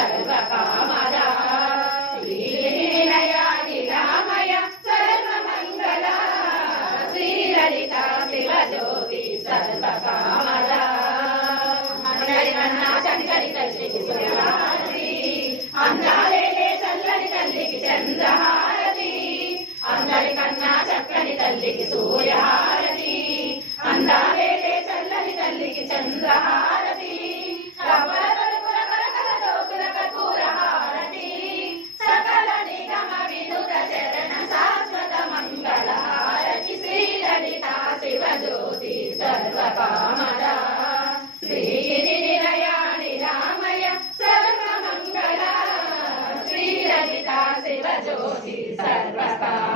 సర్వకామదా శ్రీ నిలయాది రామయ సర్వమంగళ శ్రీ లలిత శివజ్యోతి సర్వకామదా सहिता शिवज्योति सर्वथा